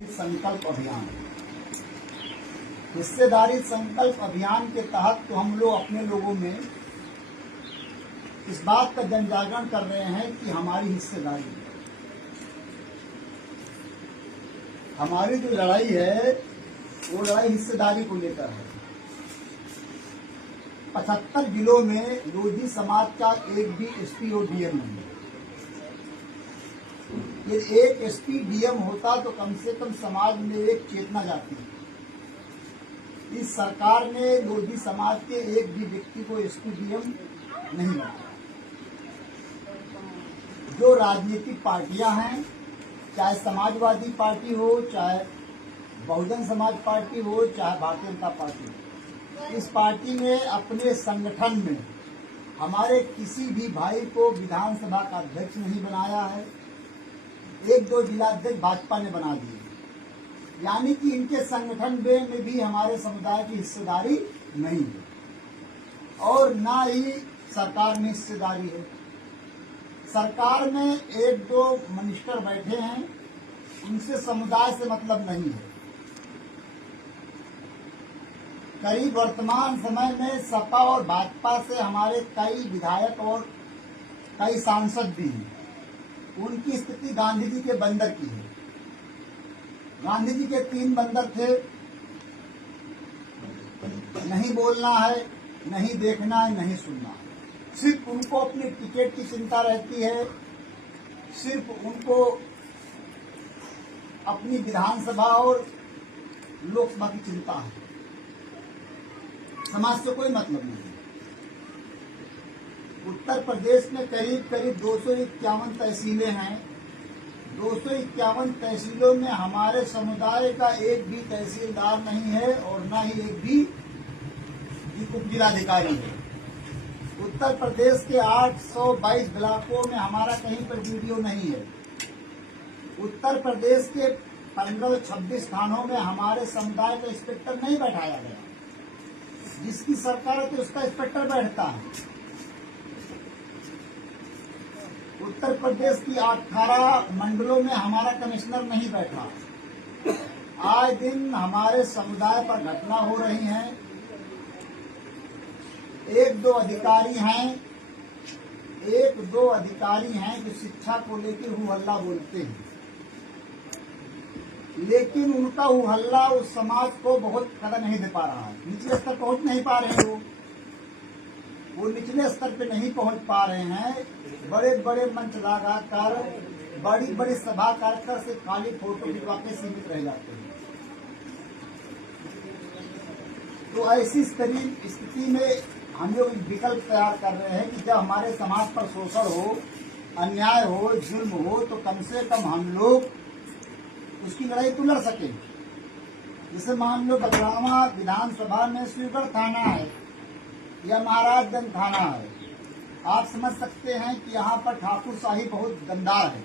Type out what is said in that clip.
संकल्प अभियान, हिस्सेदारी संकल्प अभियान के तहत तो हम लोग अपने लोगों में इस बात का जन जागरण कर रहे हैं कि हमारी हिस्सेदारी, हमारी जो लड़ाई है वो लड़ाई हिस्सेदारी को लेकर है। 75 जिलों में लोधी समाज का एक भी एसपी और डीएम नहीं है। यदि एक एसपी डीएम होता तो कम से कम समाज में एक चेतना जाती है। इस सरकार ने लोधी समाज के एक भी व्यक्ति को एसपी डीएम नहीं बनाया। जो राजनीतिक पार्टियां हैं, चाहे समाजवादी पार्टी हो, चाहे बहुजन समाज पार्टी हो, चाहे भारतीय जनता पार्टी हो, इस पार्टी ने अपने संगठन में हमारे किसी भी भाई को विधानसभा का अध्यक्ष नहीं बनाया है। एक दो जिलाध्यक्ष भाजपा ने बना दिए, यानी कि इनके संगठन में भी हमारे समुदाय की हिस्सेदारी नहीं है और ना ही सरकार में हिस्सेदारी है। सरकार में एक दो मिनिस्टर बैठे हैं, उनसे समुदाय से मतलब नहीं है। करीब वर्तमान समय में सपा और भाजपा से हमारे कई विधायक और कई सांसद भी हैं। उनकी स्थिति गांधी जी के बंदर की है। गांधी जी के 3 बंदर थे, नहीं बोलना है, नहीं देखना है, नहीं सुनना है। सिर्फ उनको अपनी टिकट की चिंता रहती है, सिर्फ उनको अपनी विधानसभा और लोकसभा की चिंता है। समाज से कोई मतलब नहीं। उत्तर प्रदेश में करीब 251 तहसीलें हैं। 251 तहसीलों में हमारे समुदाय का एक भी तहसीलदार नहीं है और न ही एक भी उप जिलाधिकारी है। उत्तर प्रदेश के 822 ब्लॉकों में हमारा कहीं पर वीडियो नहीं है। उत्तर प्रदेश के 15-26 थानों में हमारे समुदाय का इंस्पेक्टर नहीं बैठाया गया। जिसकी सरकार है तो उसका इंस्पेक्टर बैठता है। उत्तर प्रदेश की 18 मंडलों में हमारा कमिश्नर नहीं बैठा। आए दिन हमारे समुदाय पर घटना हो रही हैं। एक दो अधिकारी हैं जो शिक्षा को लेकर हु हल्ला बोलते हैं, लेकिन उनका हु हल्ला उस समाज को बहुत कदर नहीं दे पा रहा है। निचले स्तर पहुंच नहीं पा रहे हैं। वो निचले स्तर पे नहीं पहुंच पा रहे हैं। बड़े बड़े मंच लगाकर बड़ी बड़ी सभा कार्यक्रम से खाली फोटो खिंचवा के सीमित रह जाते हैं। तो ऐसी स्थिति में हम लोग विकल्प तैयार कर रहे हैं कि जब हमारे समाज पर शोषण हो, अन्याय हो, जुल्म हो, तो कम से कम हम लोग उसकी लड़ाई तो लड़ सकें। जैसे मान लो बदलावा विधानसभा में स्वीगर थाना है या महाराजगंज थाना है। आप समझ सकते हैं कि यहाँ पर ठाकुरशाही बहुत गंदार है।